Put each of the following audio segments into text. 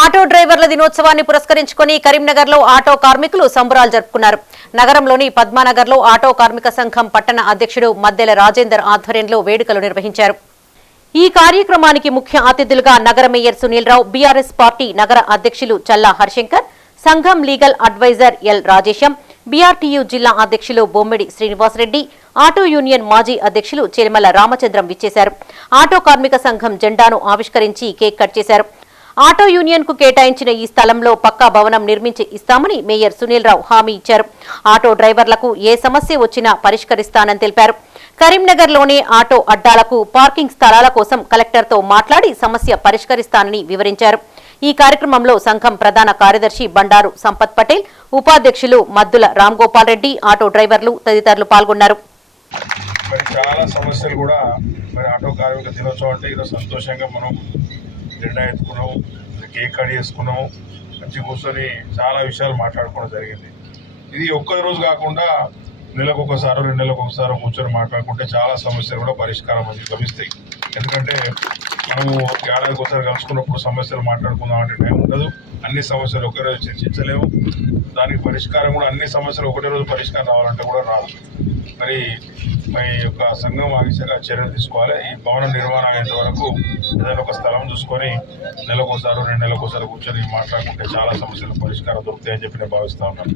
Auto డ్రైవర్ల దినోత్సవాన్ని పురస్కరించుకొని కరీంనగర్లో ఆటో కార్మికులు సంబరాలు జరుపుకున్నారు. నగరంలోని పద్మానగర్లో ఆటో కార్మిక సంఘం పట్టణ అధ్యక్షుడు మద్దెల రాజేందర్ ఆధ్వర్యంలో వేడుకలు నిర్వహించారు. ఈ కార్యక్రమానికి ముఖ్య అతిథులుగా నగర mayor Sunil Rao BRS party నగర అధ్యక్షులు చల్లా హర్శంకర్ సంఘం legal adviser L Rajesham BRTU జిల్లా అధ్యక్షులు బొమ్మిడి శ్రీనివాసరెడ్డి ఆటో యూనియన్ మాజీ అధ్యక్షులు చిరిమల రామచంద్రం విచ్చేశారు. ఆటో కార్మిక సంఘం జెండాను ఆవిష్కరించి కేక్ కట్ చేశారు. ఆటో యూనియన్కు కేటాయించిన ఈ స్థలంలో పక్కా భవనం నిర్మించి ఇస్తామని మేయర్ సునీల్ రావు హామీ ఇచ్చారు. ఆటో డ్రైవర్లకు ఏ సమస్య వచ్చినా పరిష్కరిస్తానని తెలిపారు. కరీంనగర్లోని ఆటో అడ్డాలకు పార్కింగ్ స్థలాల కోసం కలెక్టర్తో మాట్లాడి సమస్య పరిష్కరిస్తానని వివరించారు. ఈ కార్యక్రమంలో సంఘం ప్రధాన కార్యదర్శి బండారు సంపత్ పటేల్ ఉపాధ్యక్షులు మద్దుల రామ్గోపాల్ రెడ్డి ఆటో డ్రైవర్లు తదితరులు పాల్గొన్నారు. మరి చాలా సమస్యలు కూడా మరి ఆటో కార్మిక దినోత్సవం అంటే ఈరోజు సంతోషంగా మనం జెండా ఎత్తుకున్నాము కేక్ కట్ చేసుకున్నాము మంచి కూర్చొని చాలా విషయాలు మాట్లాడుకోవడం జరిగింది. ఇది ఒక్క రోజు కాకుండా నెలకు ఒకసారి రెండు నెలలకు ఒకసారి కూర్చొని మాట్లాడుకుంటే చాలా సమస్యలు కూడా పరిష్కారం అనేది లభిస్తాయి ఎందుకంటే మనము ఏడాదికి ఒకసారి కలుసుకున్నప్పుడు సమస్యలు మాట్లాడుకుందాం అంటే టైం ఉండదు. అన్ని సమస్యలు ఒకే రోజు చర్చించలేము. దానికి పరిష్కారం కూడా అన్ని సమస్యలు ఒకటే రోజు పరిష్కారం రావాలంటే కూడా రాదు. మరి మరి యొక్క సంఘం ఆ విషయంగా చర్యలు తీసుకోవాలి. ఈ భవన నిర్మాణం అయ్యేంత వరకు ఏదైనా ఒక స్థలం చూసుకొని నెలకోసారి రెండు నెలకోసారి కూర్చొని మాట్లాడుకుంటే చాలా సమస్యలు పరిష్కారం దొరుకుతాయని చెప్పి నేను భావిస్తా ఉన్నాను.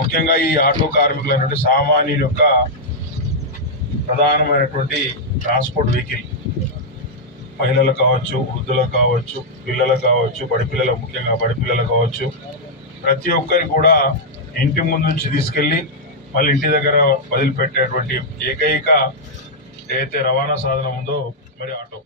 ముఖ్యంగా ఈ ఆటో కార్మికులు అనేటువంటి సామాన్యుల యొక్క ప్రధానమైనటువంటి ట్రాన్స్పోర్ట్ వెహికల్ మహిళలు కావచ్చు వృద్ధులకు కావచ్చు పిల్లలకు కావచ్చు బడిపిల్లలకు ముఖ్యంగా బడిపిల్లలకు కావచ్చు ప్రతి ఒక్కరికి కూడా ఇంటి ముందు నుంచి తీసుకెళ్ళి మళ్ళీ ఇంటి దగ్గర వదిలిపెట్టేటువంటి ఏకైక ఏదైతే రవాణా సాధనం ఉందో మరి ఆటో.